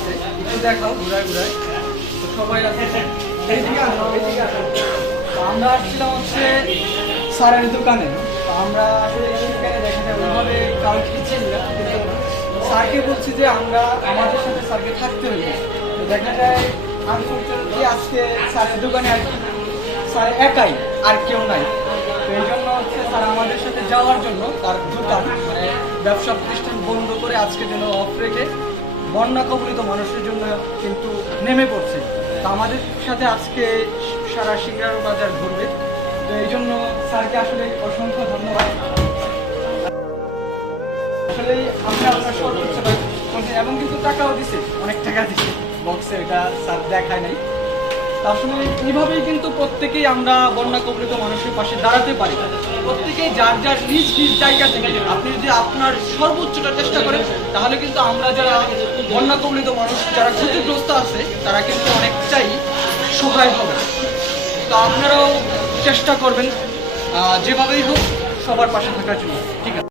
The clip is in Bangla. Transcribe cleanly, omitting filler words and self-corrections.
আছে, একটু দেখাও ঘুরায় ঘুরায়। তো সবাই আছে, এইদিকে আসো, এইদিকে আসো। তো আমরা আসছিলাম হচ্ছে স্যারের দোকানে। তো আমরা আসলে সেখানে দেখা যায় ওইভাবে কাউকে চিনি না, কিন্তু স্যারকে বলছি যে আমরা আমাদের সাথে স্যারকে থাকতে হবে। তো দেখা যায় আনফর্চুনেটলি আজকে স্যারের দোকানে আর কি স্যার একাই, আর কেউ নাই। তো এই জন্য হচ্ছে স্যার আমাদের সাথে যাওয়ার জন্য তার দোকান মানে ব্যবসা প্রতিষ্ঠান বন্ধ করে আজকে জন্য অফ রেখে বন্যা কবলিত মানুষের জন্য কিন্তু নেমে পড়ছে। তো আমাদের সাথে আজকে সারা সিংড়ার বাজার ঘুরবে। তো এই জন্য স্যারকে আসলে অসংখ্য ধন্যবাদ। আসলে আমরা আপনার সর্বোচ্চ এবং কিন্তু টাকাও দিছে, অনেক টাকা দিছে বক্সে, এটা স্যার দেখায় নাই। আসলে এইভাবেই কিন্তু প্রত্যেকেই আমরা বন্যা কবলিত মানুষের পাশে দাঁড়াতে পারি। প্রত্যেকেই যার যার নিজ নিজ জায়গা থেকে আপনি যদি আপনার সর্বোচ্চটা চেষ্টা করেন, তাহলে কিন্তু আমরা যারা বন্যা কবলিত মানুষ যারা ক্ষতিগ্রস্ত আছে তারা কিন্তু অনেকটাই সহায় হবে। তো আপনারাও চেষ্টা করবেন যেভাবেই হোক সবার পাশে থাকার জন্য। ঠিক আছে।